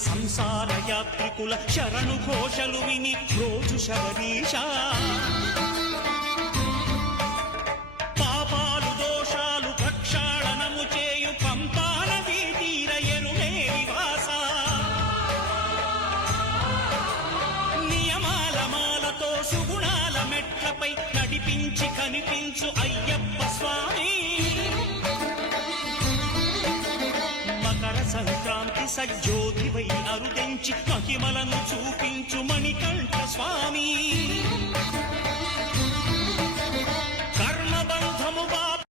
సంసార యాత్రికుల శరణు ఘోషలు విని రోజు శబరీష పాపాలు దోషాలు ప్రక్షాళనము చేయు పంపాల తీర ఎరుమే నివాస నియమాల మాలతో సుగుణాల మెట్లపై నడిపించి కనిపించు అయ్యప్ప స్వామి సంక్రాంతి సజ్జోతివై అరుదెంచి మహిమలను చూపించు మణికంఠ స్వామి